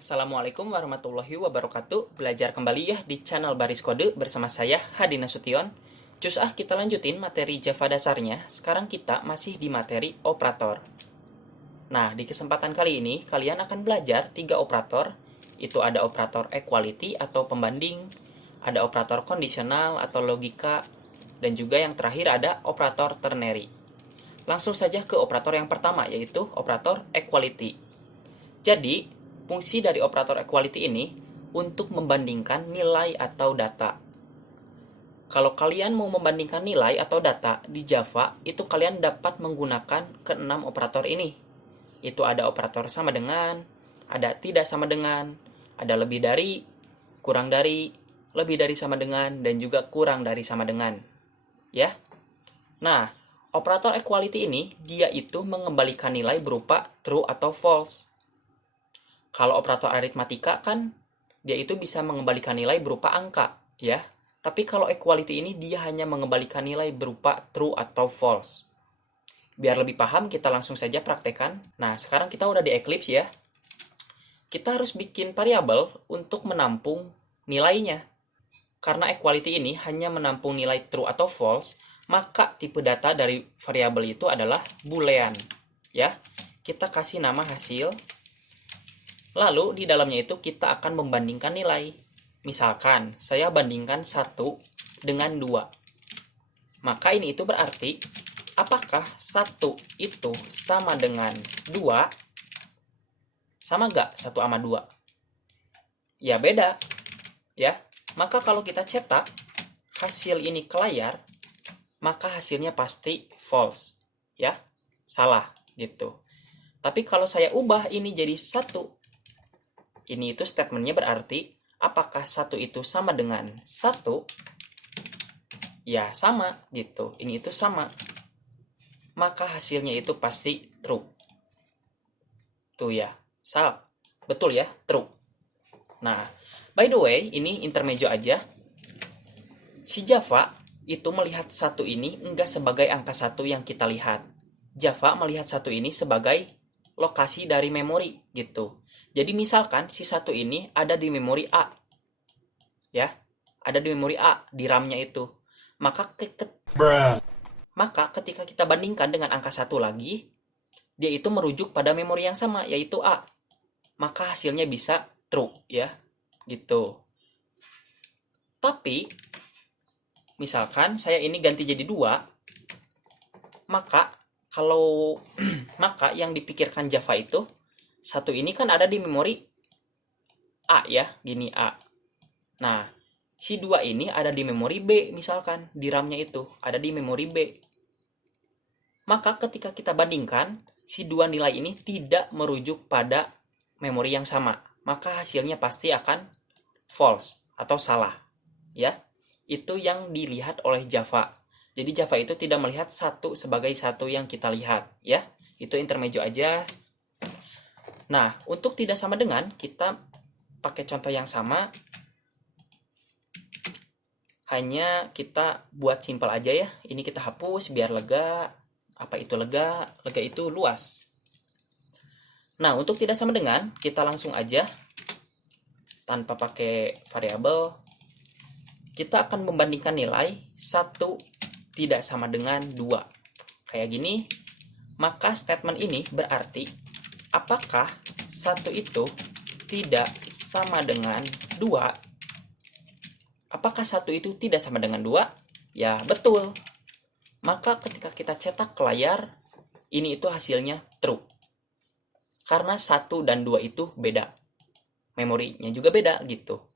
Assalamualaikum warahmatullahi wabarakatuh. Belajar kembali ya di channel Baris Kode bersama saya Hadi Nasution. Cus kita lanjutin materi Java dasarnya. Sekarang kita masih di materi operator. Nah, di kesempatan kali ini kalian akan belajar 3 operator. Itu ada operator equality atau pembanding, ada operator kondisional atau logika, dan juga yang terakhir ada operator ternary. Langsung saja ke operator yang pertama, yaitu operator equality. Jadi, fungsi dari operator equality ini untuk membandingkan nilai atau data. Kalau kalian mau membandingkan nilai atau data di Java, itu kalian dapat menggunakan ke-6 operator ini. Itu ada operator sama dengan, ada tidak sama dengan, ada lebih dari, kurang dari, lebih dari sama dengan, dan juga kurang dari sama dengan. Ya. Nah, operator equality ini, dia itu mengembalikan nilai berupa true atau false. Kalau operator aritmatika kan dia itu bisa mengembalikan nilai berupa angka, ya. Tapi kalau equality ini dia hanya mengembalikan nilai berupa true atau false. Biar lebih paham kita langsung saja praktekkan. Nah, sekarang kita udah di Eclipse ya. Kita harus bikin variabel untuk menampung nilainya. Karena equality ini hanya menampung nilai true atau false, maka tipe data dari variabel itu adalah boolean, ya. Kita kasih nama hasil. Lalu di dalamnya itu kita akan membandingkan nilai. Misalkan saya bandingkan 1 dengan 2. Maka ini itu berarti apakah 1 itu sama dengan 2? Sama gak 1 sama 2? Ya beda. Ya. Maka kalau kita cetak hasil ini ke layar, maka hasilnya pasti false. Ya. Salah gitu. Tapi kalau saya ubah ini jadi 1, ini itu statementnya berarti apakah 1 itu sama dengan 1? Ya sama gitu. Ini itu sama. Maka hasilnya itu pasti true. Tuh ya. Salah. Betul ya, true. Nah, by the way, ini intermezzo aja. Si Java itu melihat 1 ini enggak sebagai angka 1 yang kita lihat. Java melihat 1 ini sebagai lokasi dari memori gitu. Jadi misalkan si 1 ini ada di memori A. Ya, ada di memori A, di RAM-nya itu. Maka ketika kita bandingkan dengan angka 1 lagi, dia itu merujuk pada memori yang sama, yaitu A. Maka hasilnya bisa true, ya. Gitu. Tapi, misalkan saya ini ganti jadi 2, maka maka yang dipikirkan Java itu, 1 ini kan ada di memori A ya, gini A. Nah, si 2 ini ada di memori B misalkan, di RAM-nya itu ada di memori B. Maka ketika kita bandingkan, si 2 nilai ini tidak merujuk pada memori yang sama. Maka hasilnya pasti akan false atau salah. Ya, itu yang dilihat oleh Java. Jadi Java itu tidak melihat 1 sebagai 1 yang kita lihat. Ya, itu intermezzo aja. Nah, untuk tidak sama dengan, kita pakai contoh yang sama. Hanya kita buat simpel aja ya. Ini kita hapus biar lega. Apa itu lega? Lega itu luas. Nah, untuk tidak sama dengan, kita langsung aja. Tanpa pakai variabel. Kita akan membandingkan nilai 1 tidak sama dengan 2. Kayak gini. Maka statement ini berarti apakah 1 itu tidak sama dengan 2? Apakah 1 itu tidak sama dengan 2? Ya, betul. Maka ketika kita cetak ke layar, ini itu hasilnya true. Karena 1 dan 2 itu beda. Memorinya juga beda gitu.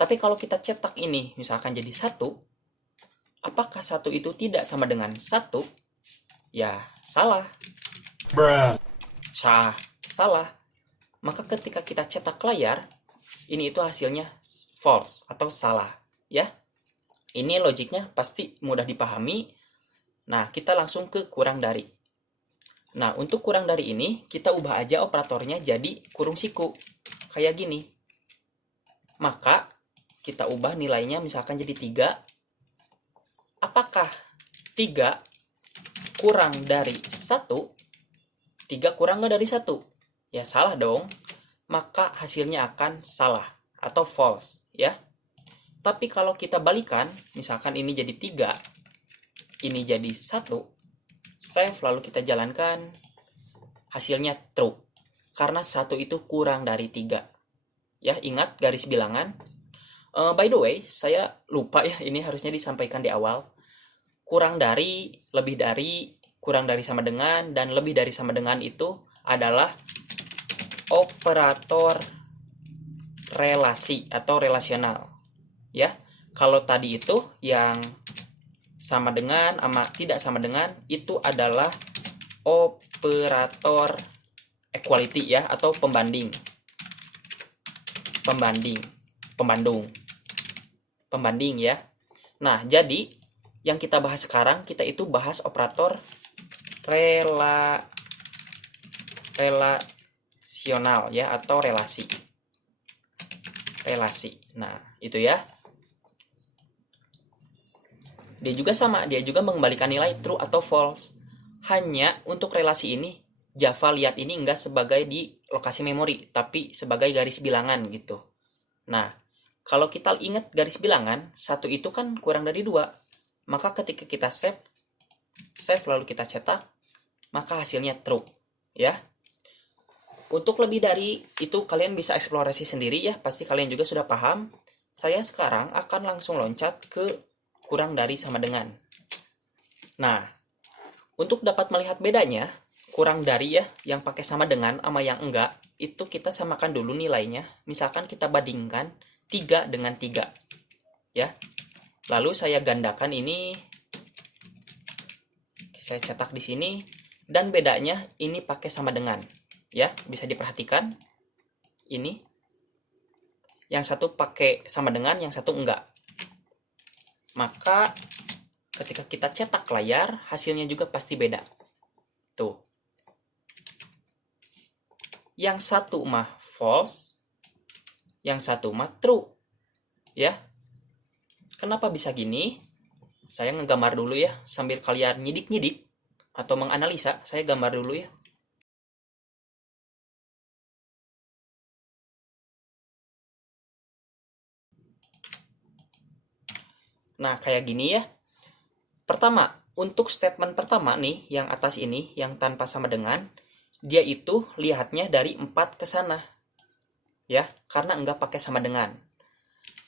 Tapi kalau kita cetak ini misalkan jadi 1, apakah 1 itu tidak sama dengan 1? Ya, salah. Salah. Maka ketika kita cetak layar, ini itu hasilnya false atau salah, ya. Ini logiknya pasti mudah dipahami. Nah, kita langsung ke kurang dari. Nah, untuk kurang dari ini, kita ubah aja operatornya jadi kurung siku. Kayak gini. Maka, kita ubah nilainya misalkan jadi 3. Apakah 3 kurang dari 1? 3 kurang nggak dari 1? Ya salah dong. maka hasilnya akan salah atau false, ya. Tapi kalau kita balikan, misalkan ini jadi 3, ini jadi 1, save lalu kita jalankan, hasilnya true. Karena 1 itu kurang dari 3. Ya, ingat garis bilangan. By the way, saya lupa ya, ini harusnya disampaikan di awal. Kurang dari, lebih dari, kurang dari sama dengan, dan lebih dari sama dengan itu adalah operator relasi atau relasional. Ya, kalau tadi itu yang sama dengan sama tidak sama dengan itu adalah operator equality ya, atau pembanding. Pembanding ya. Nah, jadi yang kita bahas sekarang, kita itu bahas operator relasional ya, atau relasi. Nah, itu ya. Dia juga sama, dia juga mengembalikan nilai true atau false. Hanya untuk relasi ini, Java lihat ini enggak sebagai di lokasi memori, tapi sebagai garis bilangan gitu. Nah, kalau kita ingat garis bilangan, 1 itu kan kurang dari 2. Maka ketika kita save lalu kita cetak, maka hasilnya true, ya. Untuk lebih dari itu kalian bisa eksplorasi sendiri ya, pasti kalian juga sudah paham. Saya sekarang akan langsung loncat ke kurang dari sama dengan. Nah, untuk dapat melihat bedanya, kurang dari ya, yang pakai sama dengan sama yang enggak, itu kita samakan dulu nilainya. Misalkan kita bandingkan 3 dengan 3. Ya. Lalu saya gandakan ini, saya cetak di sini, dan bedanya ini pakai sama dengan. Ya, bisa diperhatikan. Ini yang satu pakai sama dengan, yang satu enggak. Maka ketika kita cetak layar, hasilnya juga pasti beda. Tuh. Yang satu mah false, yang satu mah true. Ya. Kenapa bisa gini? Saya ngegambar dulu ya, sambil kalian nyidik-nyidik atau menganalisa, saya gambar dulu ya. Nah, kayak gini ya. Pertama, untuk statement pertama nih, yang atas ini, yang tanpa sama dengan, dia itu lihatnya dari 4 ke sana. Ya, karena enggak pakai sama dengan.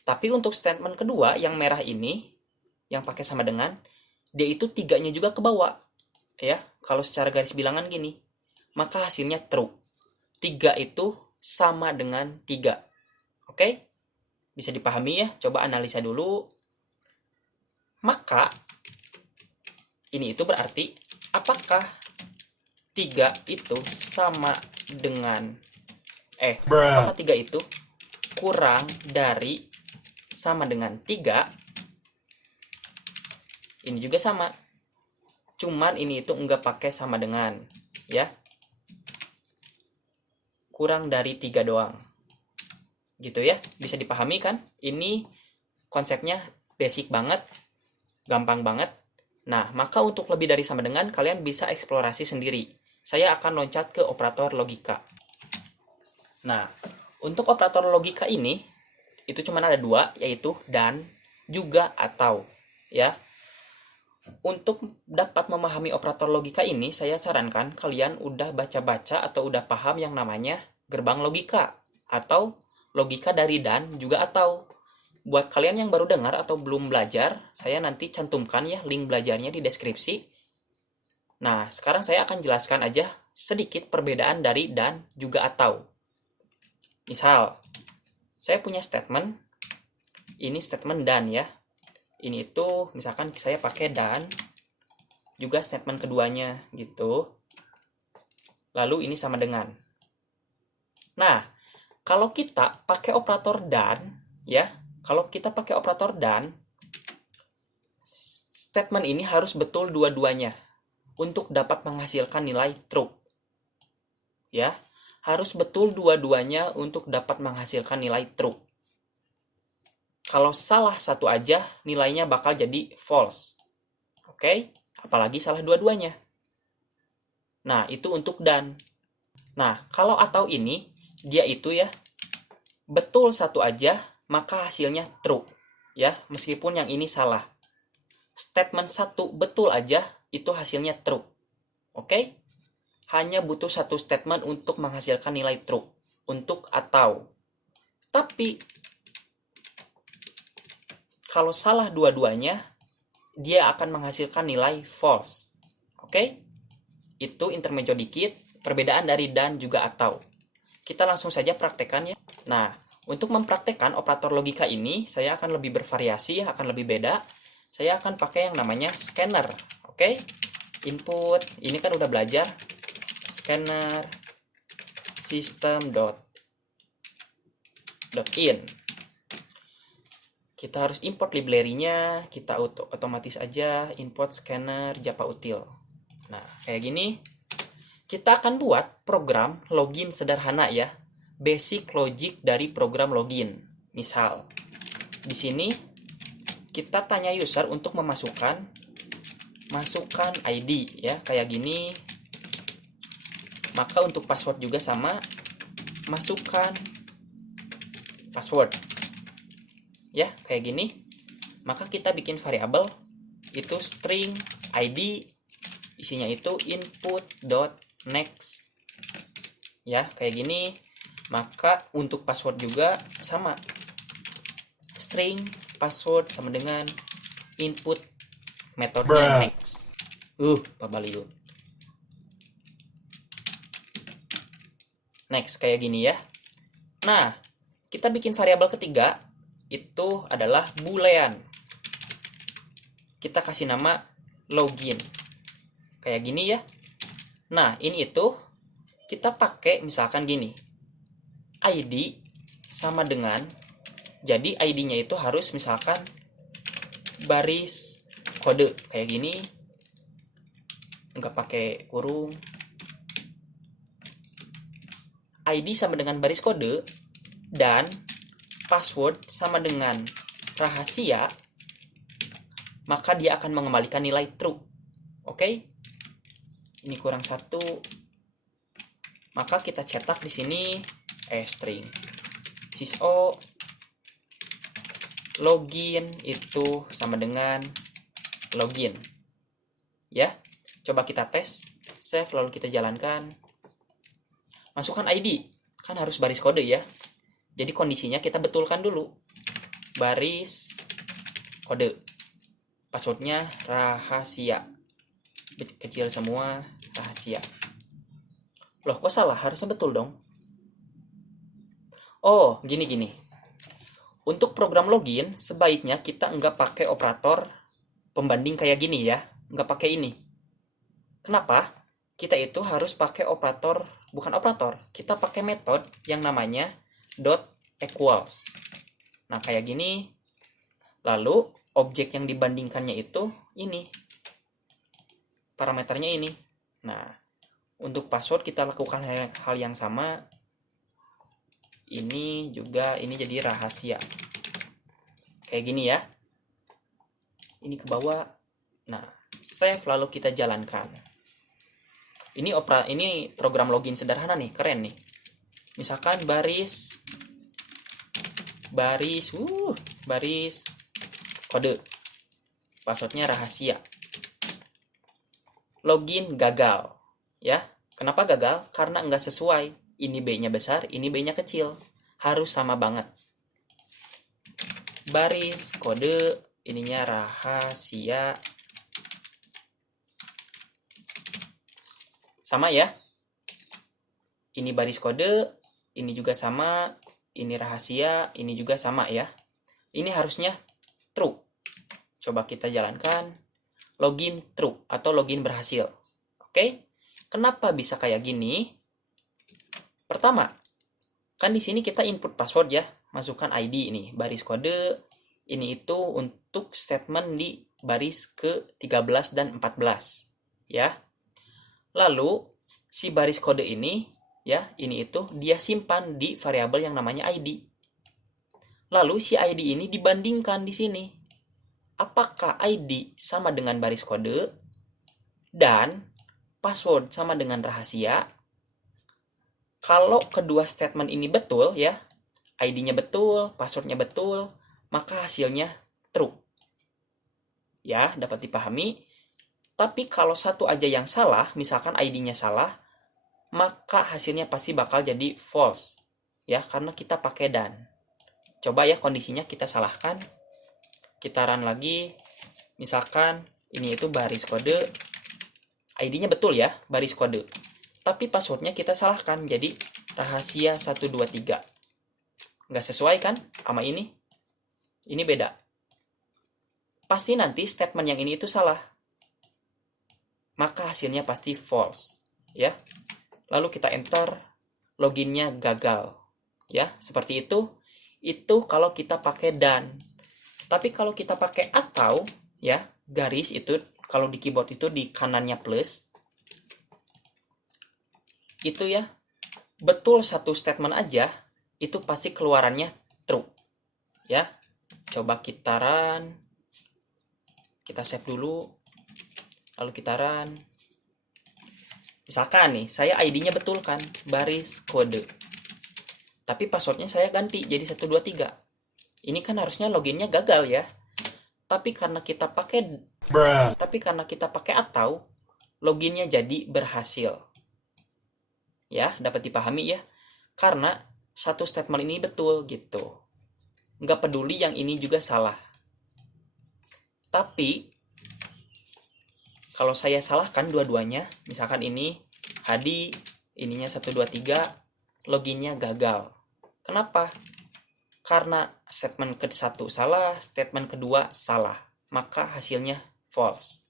Tapi untuk statement kedua, yang merah ini, yang pakai sama dengan, dia itu 3-nya juga ke bawah. Ya, kalau secara garis bilangan gini. Maka hasilnya true. 3 itu sama dengan 3. Oke? Bisa dipahami ya? Coba analisa dulu. Maka ini itu berarti apakah 3 itu sama dengan apakah 3 itu kurang dari sama dengan 3? Ini juga sama. Cuman ini itu enggak pakai sama dengan, ya. Kurang dari 3 doang. Gitu ya. Bisa dipahami kan? Ini konsepnya basic banget. Gampang banget. Nah, maka untuk lebih dari sama dengan, kalian bisa eksplorasi sendiri. Saya akan loncat ke operator logika. Nah, untuk operator logika ini, itu cuma ada 2, yaitu dan, juga atau. Ya. Untuk dapat memahami operator logika ini, saya sarankan kalian udah baca-baca atau udah paham yang namanya gerbang logika. Atau logika dari dan, juga atau. Buat kalian yang baru dengar atau belum belajar, saya nanti cantumkan ya link belajarnya di deskripsi. Nah, sekarang saya akan jelaskan aja sedikit perbedaan dari dan juga atau. Misal, saya punya statement, ini statement dan ya. Ini itu misalkan saya pakai dan, juga statement keduanya gitu. Lalu ini sama dengan. Nah, kalau kita pakai operator dan, ya, kalau kita pakai operator dan, statement ini harus betul dua-duanya untuk dapat menghasilkan nilai true. Ya, harus betul dua-duanya untuk dapat menghasilkan nilai true. Kalau salah satu aja, nilainya bakal jadi false. Oke? Apalagi salah dua-duanya. Nah, itu untuk dan. Nah, kalau atau ini, dia itu ya betul satu aja, maka hasilnya true. Ya, meskipun yang ini salah. Statement satu betul aja, itu hasilnya true. Oke? Hanya butuh satu statement untuk menghasilkan nilai true. Untuk atau. Tapi, kalau salah dua-duanya, dia akan menghasilkan nilai false. Oke? Itu intermezzo dikit, perbedaan dari dan juga atau. Kita langsung saja praktekkan ya. Nah, untuk mempraktekkan operator logika ini, saya akan lebih bervariasi, akan lebih beda. Saya akan pakai yang namanya scanner. Oke? Input, ini kan udah belajar. Scanner system.in. Kita harus import library-nya, kita otomatis aja import scanner Java util. Nah, kayak gini. Kita akan buat program login sederhana ya. Basic logic dari program login. Misal, di sini kita tanya user untuk masukkan ID ya, kayak gini. Maka untuk password juga sama, masukkan password. Ya, kayak gini. Maka kita bikin variabel itu string ID, isinya itu input.next. Ya, kayak gini. Maka untuk password juga sama. String password sama dengan input metodenya next. Pabaliun. Next, kayak gini ya. Nah, kita bikin variabel ketiga, itu adalah boolean. Kita kasih nama login. Kayak gini ya. Nah, ini itu kita pakai misalkan gini. ID sama dengan, jadi ID-nya itu harus misalkan baris kode kayak gini, nggak pakai kurung. ID sama dengan baris kode dan password sama dengan rahasia, maka dia akan mengembalikan nilai true. Oke? Ini kurang satu. Maka kita cetak di sini string syso login itu sama dengan login. Ya. Coba kita tes, save lalu kita jalankan. Masukkan ID, kan harus baris kode ya. Jadi kondisinya kita betulkan dulu. Baris kode. Passwordnya rahasia. Kecil semua, rahasia. Loh, kok salah? Harusnya betul dong. Oh, gini. Untuk program login, sebaiknya kita nggak pakai operator pembanding kayak gini ya. Nggak pakai ini. Kenapa? Kita itu harus pakai operator, bukan operator. Kita pakai metode yang namanya .equals. Nah, kayak gini. Lalu, objek yang dibandingkannya itu ini. Parameternya ini. Nah, untuk password kita lakukan hal yang sama. Ini juga, ini jadi rahasia. Kayak gini ya. Ini ke bawah. Nah, save lalu kita jalankan. Ini program login sederhana nih, keren nih. Misalkan baris kode. Passwordnya rahasia. Login gagal. Ya, kenapa gagal? Karena nggak sesuai. Ini B-nya besar, ini B-nya kecil. Harus sama banget. Baris kode, ininya rahasia. Sama ya. Ini baris kode, ini juga sama, ini rahasia, ini juga sama ya. Ini harusnya true. Coba kita jalankan. Login true atau login berhasil. Oke? Kenapa bisa kayak gini? Pertama, kan di sini kita input password ya, masukkan ID ini, baris kode, ini itu untuk statement di baris ke-13 dan 14, ya. Lalu, si baris kode ini, ya, ini itu dia simpan di variabel yang namanya ID. Lalu, si ID ini dibandingkan di sini. Apakah ID sama dengan baris kode dan password sama dengan rahasia? Kalau kedua statement ini betul ya, ID-nya betul, passwordnya betul, maka hasilnya true. Ya, dapat dipahami. Tapi kalau satu aja yang salah, misalkan ID-nya salah, maka hasilnya pasti bakal jadi false. Ya, karena kita pakai dan. Coba ya kondisinya kita salahkan. Kita run lagi. Misalkan ini itu baris kode. ID-nya betul ya, baris kode. Tapi passwordnya kita salahkan jadi rahasia 123. Nggak sesuai kan sama ini? Ini beda. Pasti nanti statement yang ini itu salah. Maka hasilnya pasti false. Ya. Lalu kita enter, loginnya gagal. Ya, seperti itu. Itu kalau kita pakai dan. Tapi kalau kita pakai atau, ya, garis itu, kalau di keyboard itu di kanannya plus, itu ya, betul satu statement aja, itu pasti keluarannya true. Ya, coba kita run. Kita save dulu. Lalu kita run. Misalkan nih, saya ID-nya betul kan, baris kode. Tapi passwordnya saya ganti jadi 123. Ini kan harusnya loginnya gagal ya. Tapi karena kita pakai atau, loginnya jadi berhasil. Ya, dapat dipahami ya. Karena satu statement ini betul gitu. Nggak peduli yang ini juga salah. Tapi kalau saya salahkan dua-duanya, misalkan ini Hadi, ininya 123, loginnya gagal. Kenapa? Karena statement ke-1 salah, statement kedua salah. Maka hasilnya false.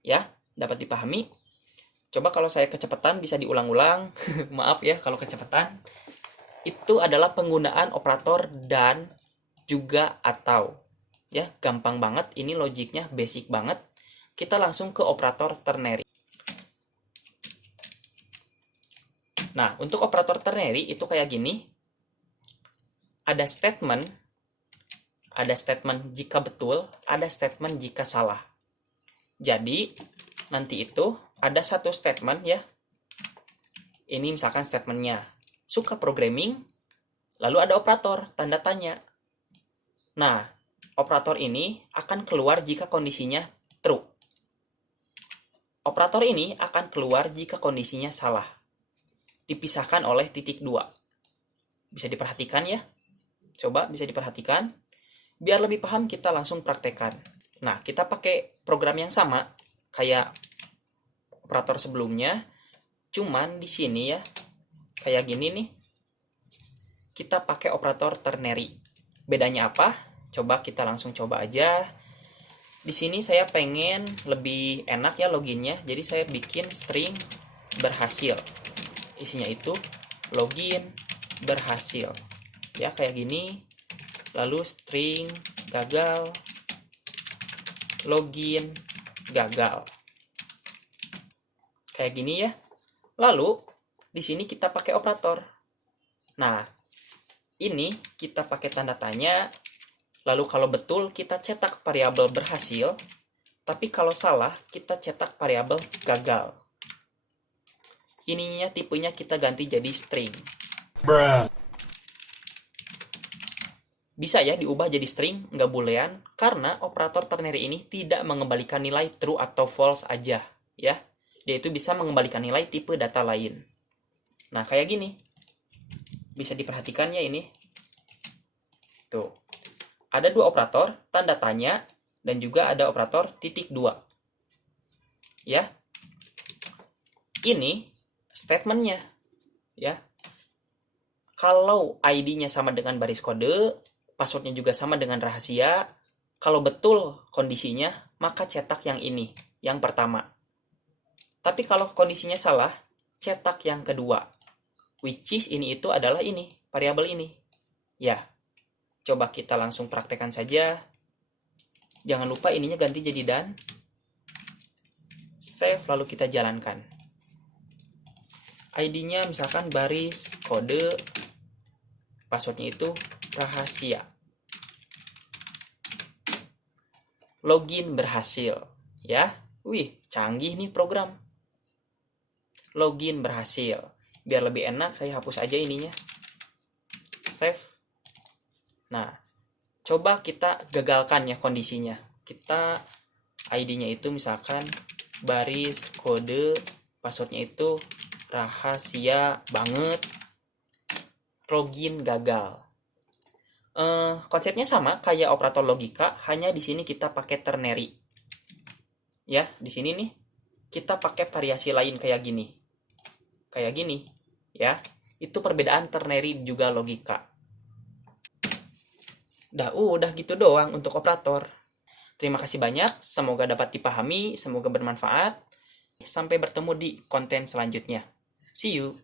Ya, dapat dipahami? Coba kalau saya kecepatan bisa diulang-ulang. Maaf ya kalau kecepatan. Itu adalah penggunaan operator dan juga atau. Ya, gampang banget. Ini logiknya basic banget. Kita langsung ke operator ternary. Nah, untuk operator ternary itu kayak gini. Ada statement jika betul, ada statement jika salah. Jadi, nanti itu ada satu statement ya. Ini misalkan statementnya suka programming, lalu ada operator tanda tanya. Nah, operator ini akan keluar jika kondisinya true. Operator ini akan keluar jika kondisinya salah. Dipisahkan oleh titik 2. Bisa diperhatikan ya. Coba bisa diperhatikan. Biar lebih paham kita langsung praktekkan. Nah, kita pakai program yang sama kayak operator sebelumnya. Cuman di sini ya, kayak gini nih. Kita pakai operator ternary. Bedanya apa? Coba kita langsung coba aja. Di sini saya pengen lebih enak ya loginnya. Jadi saya bikin string berhasil. Isinya itu login berhasil. Ya, kayak gini. Lalu string gagal, login gagal. Kayak gini ya. Lalu di sini kita pakai operator. Nah, ini kita pakai tanda tanya. Lalu kalau betul kita cetak variabel berhasil, tapi kalau salah kita cetak variabel gagal. Ininya tipenya kita ganti jadi string. Bisa ya diubah jadi string, nggak boolean, karena operator ternary ini tidak mengembalikan nilai true atau false aja, ya. Dia itu bisa mengembalikan nilai tipe data lain. Nah, kayak gini. Bisa diperhatikannya ini. Tuh. Ada dua operator, tanda tanya, dan juga ada operator titik 2. Ya. Ini statementnya. Ya. Kalau ID-nya sama dengan baris kode, passwordnya juga sama dengan rahasia, kalau betul kondisinya, maka cetak yang ini, yang pertama. Tapi kalau kondisinya salah, cetak yang kedua. Which is ini itu adalah ini, variabel ini. Ya. Coba kita langsung praktekkan saja. Jangan lupa ininya ganti jadi dan. Save lalu kita jalankan. ID-nya misalkan baris kode. Passwordnya itu rahasia. Login berhasil. Ya. Wih, canggih nih program. Login berhasil. Biar lebih enak, saya hapus aja ininya. Save. Nah, coba kita gagalkan ya kondisinya. Kita ID-nya itu misalkan baris kode, passwordnya itu rahasia banget, login gagal. Konsepnya sama kayak operator logika, hanya di sini kita pakai ternary. Ya, di sini nih kita pakai variasi lain kayak gini. Kayak gini, ya. Itu perbedaan ternary juga logika. Udah gitu doang untuk operator. Terima kasih banyak, semoga dapat dipahami, semoga bermanfaat. Sampai bertemu di konten selanjutnya. See you.